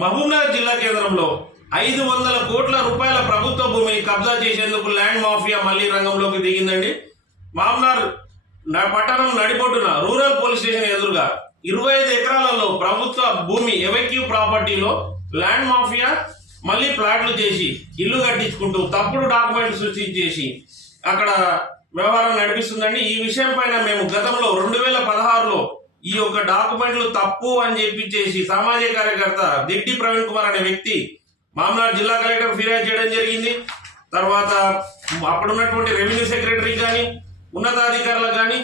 మహబూబ్నగర్ జిల్లా కేంద్రంలో 500 కోట్ల రూపాయల ప్రభుత్వ భూమిని కబ్జా చేసేందుకు ల్యాండ్ మాఫియా మళ్లీ రంగంలోకి దిగిందండి. మహబూబ్నగర్ పట్టణం నడిబొడ్డున రూరల్ పోలీస్ స్టేషన్ ఎదురుగా 25 ఎకరాలలో ప్రభుత్వ భూమి ఎవెక్యూ ప్రాపర్టీలో ల్యాండ్ మాఫియా మళ్ళీ ప్లాట్లు చేసి ఇల్లు కట్టించుకుంటూ తప్పుడు డాక్యుమెంట్లు సృష్టించేసి అక్కడ వ్యవహారం నడిపిస్తుందండి. ఈ విషయం పైన మేము గతంలో 2016లో ఈ యొక్క డాక్యుమెంట్లు తప్పు అని చెప్పి సామాజిక కార్యకర్త దిట్టి ప్రవీణ్ కుమార్ అనే వ్యక్తి మహబూబ్నగర్ జిల్లా కలెక్టర్ ఫిర్యాదు చేయడం జరిగింది. తర్వాత అప్పుడున్నటువంటి రెవెన్యూ సెక్రటరీ కానీ ఉన్నతాధికారులకు కానీ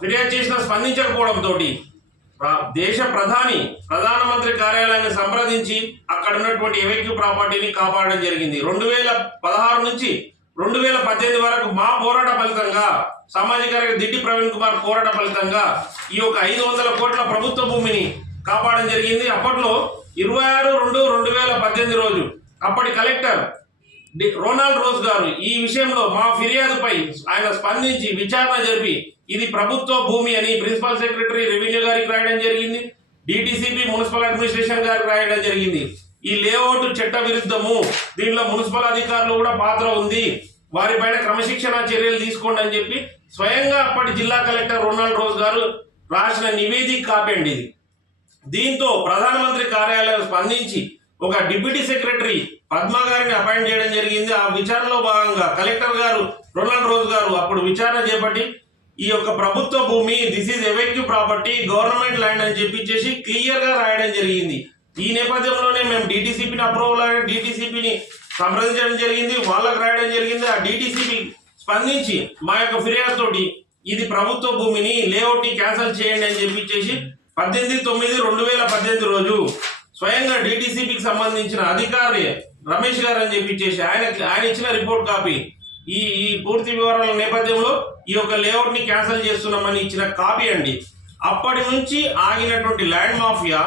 ఫిర్యాదు చేసిన స్పందించకపోవడంతో దేశ ప్రధానమంత్రి కార్యాలయాన్ని సంప్రదించి అక్కడ ఉన్నటువంటి ఎవెక్యూ ప్రాపర్టీని కాపాడడం జరిగింది. 2016 నుంచి 2018 వరకు మా పోరాట ఫలితంగా సామాజిక దిట్టి ప్రవీణ్ కుమార్ పోరాట ఫలితంగా ఈ యొక్క 500 కోట్ల ప్రభుత్వ భూమిని కాపాడడం జరిగింది. అప్పట్లో 26/2/2018 రోజు అప్పటి కలెక్టర్ రోనాల్డ్ రోజ్ గారు ఈ విషయంలో మా ఫిర్యాదుపై ఆయన స్పందించి విచారణ జరిపి ఇది ప్రభుత్వ భూమి అని ప్రిన్సిపల్ సెక్రటరీ రెవెన్యూ గారికి రాయడం జరిగింది. డిటిసిపి మున్సిపల్ అడ్మినిస్ట్రేషన్ గారికి రాయడం జరిగింది. ఈ లేఅవుట్ చట్ట విరుద్ధము, దీనిలో మున్సిపల్ అధికారులు కూడా పాత్ర ఉంది, వారిపైన క్రమశిక్షణ చర్యలు తీసుకోండి అని చెప్పి స్వయంగా అప్పటి జిల్లా కలెక్టర్ రోనాల్డ్ రోజ్ గారు రాసిన నివేదిక కాపీ అండి ఇది. దీంతో ప్రధానమంత్రి కార్యాలయం స్పందించి ఒక డిప్యూటీ సెక్రటరీ పద్మ గారిని అపాయింట్ చేయడం జరిగింది. ఆ విచారణలో భాగంగా కలెక్టర్ గారు రోనాల్డ్ రోజ్ గారు అప్పుడు విచారణ చేపట్టి ఈ యొక్క ప్రభుత్వ భూమి this is evacuee property government land అని చెప్పి క్లియర్ గా రాయడం జరిగింది. ఈ నేపథ్యంలోనే మేము డిటిసిపిని డిటిసిపిని సంప్రదించడం జరిగింది, వాళ్ళకు రాయడం జరిగింది. ఆ డిటిసిపి స్పందించి మా యొక్క ఫిర్యాదుతోటి ఇది ప్రభుత్వ భూమిని లేఅవుట్ ని క్యాన్సిల్ చేయండి అని చెప్పి 18/9/2018 రోజు స్వయంగా డిటిసిపికి సంబంధించిన అధికారి రమేష్ గారు అని చెప్పి ఆయన ఇచ్చిన రిపోర్ట్ కాపీ ఈ పూర్తి వివరాల నేపథ్యంలో ఈ యొక్క లేఅవుట్ ని క్యాన్సిల్ చేస్తున్నామని ఇచ్చిన కాపీ అండి. అప్పటి నుంచి ఆగినటువంటి ల్యాండ్ మాఫియా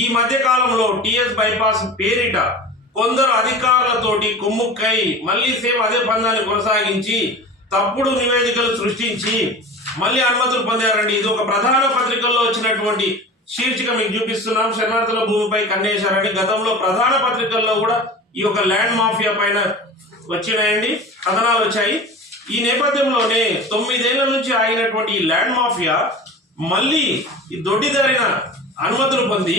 ఈ మధ్య కాలంలో టిఎస్ బైపాస్ పేరిట కొందరు అధికారులతోటి కుమ్ముక్కై మళ్ళీ సేమ్ అదే పందాన్ని కొనసాగించి తప్పుడు నివేదికలు సృష్టించి మళ్ళీ అనుమతులు పొందారండి. ఇది ఒక ప్రధాన పత్రికల్లో వచ్చినటువంటి శీర్షిక మీకు చూపిస్తున్నాం. శరణార్థుల భూమిపై కన్నేశారని గతంలో ప్రధాన పత్రికల్లో కూడా ఈ యొక్క ల్యాండ్ మాఫియా పైన వచ్చినాయండి, కథనాలు వచ్చాయి. ఈ నేపథ్యంలోనే 9 ఏళ్ల నుంచి ఆగినటువంటి ఈ ల్యాండ్ మాఫియా మళ్ళీ ఈ దొడ్డిదారిన అనుమతులు పొంది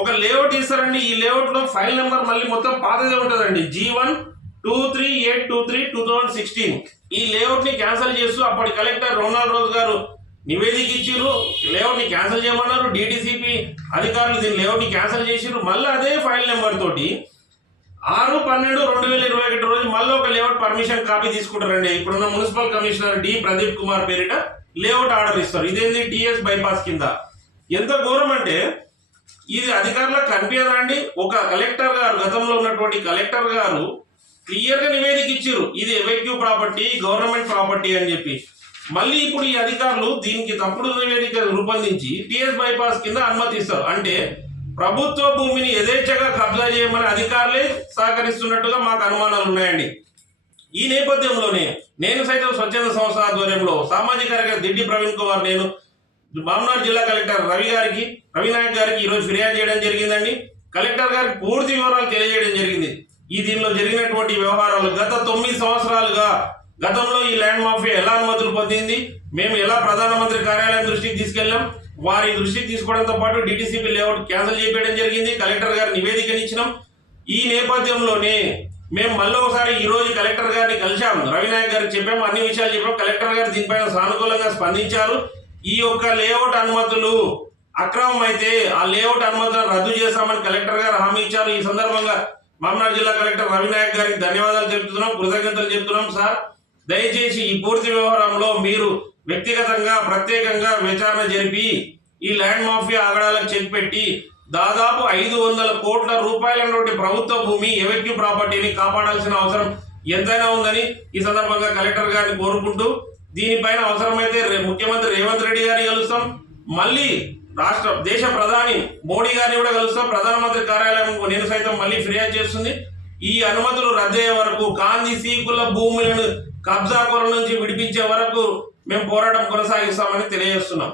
ఒక లేఅవుట్ ఇస్తారండి. ఈ లేఅవుట్ లో ఫైల్ నెంబర్ మళ్ళీ మొత్తం పాతదే ఉంటుందండి, G123/823/2016. ఈ లేఅవుట్ ని క్యాన్సిల్ చేస్తూ అప్పటి కలెక్టర్ రోనాల్డ్ రోజ్ గారు నివేదిక ఇచ్చిర్రు, లేఅవుట్ ని క్యాన్సిల్ చేయమన్నారు. డిటిసిపి అధికారులు దీని లేఅవుట్ ని క్యాన్సిల్ చేసిర్రు. మళ్ళీ అదే ఫైల్ నెంబర్ తోటి 6/12/2021 రోజు మళ్ళీ ఒక లేఅవుట్ పర్మిషన్ కాపీ తీసుకుంటారండి. ఇప్పుడున్న municipal commissioner D Pradeep Kumar పేరిట లేఅవుట్ ఆర్డర్ ఇస్తారు. ఇదేంది టిఎస్ బైపాస్ కింద. ఎంత ఘోరం అంటే ఇది అధికారులకు కనిపించదండి. ఒక కలెక్టర్ గారు గతంలో ఉన్నటువంటి కలెక్టర్ గారు క్లియర్ గా నివేదిక ఇచ్చారు, ఇది ఎవెక్యూ ప్రాపర్టీ గవర్నమెంట్ ప్రాపర్టీ అని చెప్పి. మళ్ళీ ఇప్పుడు ఈ అధికారులు దీనికి తప్పుడు నివేదిక రూపొందించి టిఎస్ బైపాస్ కింద అనుమతిస్తారు. అంటే ప్రభుత్వ భూమిని యథేచ్ఛగా కబ్జా చేయమని అధికారులే సహకరిస్తున్నట్టుగా మాకు అనుమానాలు ఉన్నాయండి. ఈ నేపథ్యంలోనే నేను సైతం స్వచ్ఛంద సంస్థ ఆధ్వర్యంలో సామాజిక కార్యకర్త దిట్టి ప్రవీణ్ కుమార్ నేను మహబూబ్నగర్ జిల్లా కలెక్టర్ రవినాయక్ గారికి ఈరోజు ఫిర్యాదు చేయడం జరిగిందండి. కలెక్టర్ గారికి పూర్తి వివరాలు తెలియజేయడం జరిగింది. దీనిలో జరిగినటువంటి వ్యవహారాలు గత 9 సంవత్సరాలుగా గతంలో ఈ ల్యాండ్ మాఫియా ఎలా అనుమతులు పొందింది, మేము ఎలా ప్రధానమంత్రి కార్యాలయం దృష్టికి తీసుకెళ్లాం, వారి దృష్టికి తీసుకోవడంతో పాటు డిటిసిపి లేఅవుట్ క్యాన్సిల్ చేయడం జరిగింది. కలెక్టర్ గారి నివేదికని ఇచ్చినాం. ఈ నేపథ్యంలోనే మేము మళ్ళీ ఒకసారి ఈ రోజు కలెక్టర్ గారిని కలిశాం, రవినాయక్ గారికి చెప్పాము, అన్ని విషయాలు చెప్పాము. కలెక్టర్ గారు దీనిపైన సానుకూలంగా స్పందించారు. ఈ యొక్క లేఅవుట్ అనుమతులు అక్రమం అయితే ఆ లేఅవుట్ అనుమతులను రద్దు చేస్తామని కలెక్టర్ గారు హామీ ఇచ్చారు. ఈ సందర్భంగా మహబూబ్నగర్ జిల్లా కలెక్టర్ రవినాయక్ గారికి ధన్యవాదాలు చెప్తున్నాం, కృతజ్ఞతలు చెప్తున్నాం. సార్, దయచేసి ఈ పూర్తి వ్యవహారంలో మీరు వ్యక్తిగతంగా ప్రత్యేకంగా విచారణ జరిపి ఈ ల్యాండ్ మాఫియా ఆగడాలకు చెక్ పెట్టి దాదాపు 500 కోట్ల రూపాయల ప్రభుత్వ భూమి ఎవెక్యూ ప్రాపర్టీని కాపాడాల్సిన అవసరం ఎంతైనా ఉందని ఈ సందర్భంగా కలెక్టర్ గారిని కోరుకుంటూ, దీనిపైన అవసరమైతే ముఖ్యమంత్రి రేవంత్ రెడ్డి గారిని కలుస్తాం, మళ్ళీ దేశ ప్రధాని మోడీ గారిని కూడా కలుస్తాం. ప్రధానమంత్రి కార్యాలయం నేను సైతం మళ్ళీ ఫిర్యాదు చేస్తుంది. ఈ అనుమతులు రద్దయ్యే వరకు కాంది సీకుల భూములను కబ్జాకోరుల నుంచి విడిపించే వరకు మేము పోరాటం కొనసాగిస్తామని తెలియజేస్తున్నాం.